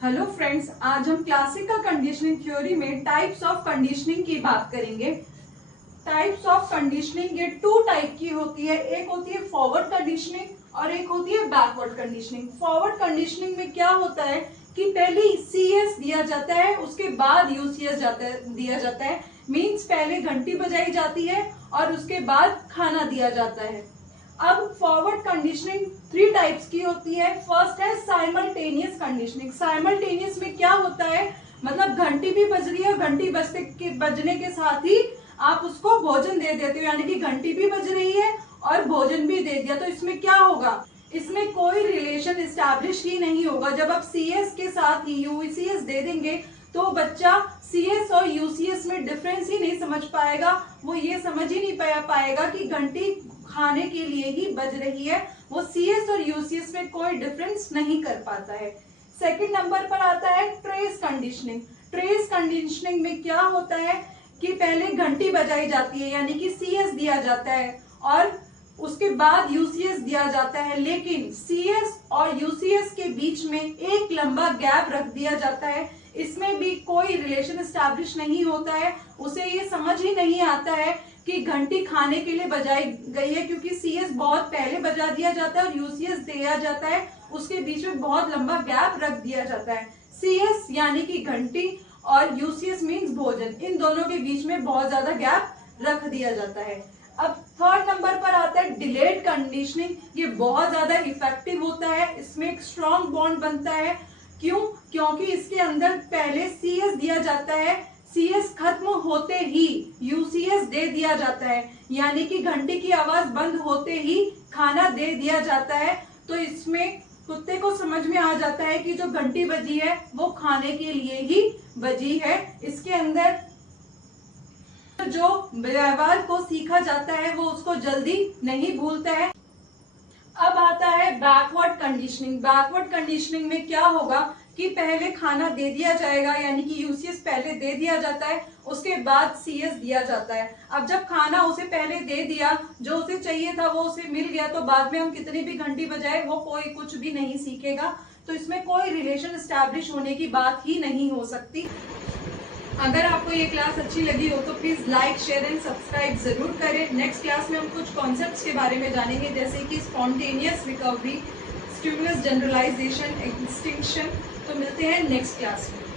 Hello friends, आज हम classical conditioning theory में टाइप्स ऑफ कंडीशनिंग की बात करेंगे। टाइप्स ऑफ कंडीशनिंग ये टू टाइप की होती है, एक होती है फॉरवर्ड कंडीशनिंग और एक होती है बैकवर्ड कंडीशनिंग। फॉरवर्ड कंडीशनिंग में क्या होता है कि पहले CS दिया जाता है, उसके बाद UCS दिया जाता है। मीन्स पहले घंटी बजाई जाती है और उसके बाद खाना दिया जाता है। अब फॉरवर्ड कंडीशनिंग थ्री टाइप्स की होती है। फर्स्ट है साइमल्टेनियस कंडीशनिंग। साइमल्टेनियस में क्या होता है, मतलब घंटी भी बज रही है और घंटी बजने के साथ ही आप उसको भोजन दे देते हो, यानी कि घंटी भी बज रही है और भोजन भी दे दिया। तो इसमें क्या होगा, इसमें कोई रिलेशन एस्टैब्लिश ही नहीं होगा। जब आप CS के साथ ही UCS दे देंगे तो बच्चा CS और UCS में डिफरेंस ही नहीं समझ पाएगा। वो ये समझ ही नहीं पाएगा कि घंटी खाने के लिए ही बज रही है। वो CS और UCS में कोई डिफरेंस नहीं कर पाता है। सेकंड नंबर पर आता है ट्रेस कंडीशनिंग। ट्रेस कंडीशनिंग में क्या होता है कि पहले घंटी बजाई जाती है, यानी कि CS दिया जाता है और उसके बाद UCS दिया जाता है, लेकिन CS और UCS के बीच में एक लंबा गैप रख दिया जाता है। इसमें भी कोई रिलेशन एस्टैब्लिश नहीं होता है। उसे ये समझ ही नहीं आता है कि घंटी खाने के लिए बजाई गई है, क्योंकि CS बहुत पहले बजा दिया जाता है और UCS दिया जाता है, उसके बीच में बहुत लंबा गैप रख दिया जाता है। CS यानी कि घंटी और UCS मीन्स भोजन, इन दोनों के बीच में बहुत ज्यादा गैप रख दिया जाता है। अब थर्ड नंबर पर आता है डिलेड कंडीशनिंग। ये बहुत ज्यादा इफेक्टिव होता है, इसमें एक स्ट्रॉन्ग बॉन्ड बनता है। क्यों? क्योंकि इसके अंदर पहले CS दिया जाता है, CS खत्म होते ही UCS दे दिया जाता है, यानी कि घंटी की आवाज बंद होते ही खाना दे दिया जाता है। तो इसमें कुत्ते को समझ में आ जाता है कि जो घंटी बजी है वो खाने के लिए ही बजी है। इसके अंदर जो व्यवहार को सीखा जाता है वो उसको जल्दी नहीं भूलता है। अब आता है बैकवर्ड कंडीशनिंग। बैकवर्ड कंडीशनिंग में क्या होगा कि पहले खाना दे दिया जाएगा, यानी कि UCS पहले दे दिया जाता है, उसके बाद CS दिया जाता है। अब जब खाना उसे पहले दे दिया, जो उसे चाहिए था वो उसे मिल गया, तो बाद में हम कितनी भी घंटी बजाए वो कोई कुछ भी नहीं सीखेगा। तो इसमें कोई रिलेशन एस्टैब्लिश होने की बात ही नहीं हो सकती। अगर आपको ये क्लास अच्छी लगी हो तो please like, share and subscribe जरूर करें। नेक्स्ट क्लास में हम कुछ कॉन्सेप्ट्स के बारे में जानेंगे, जैसे कि spontaneous recovery, stimulus generalization, extinction. तो मिलते हैं नेक्स्ट क्लास में।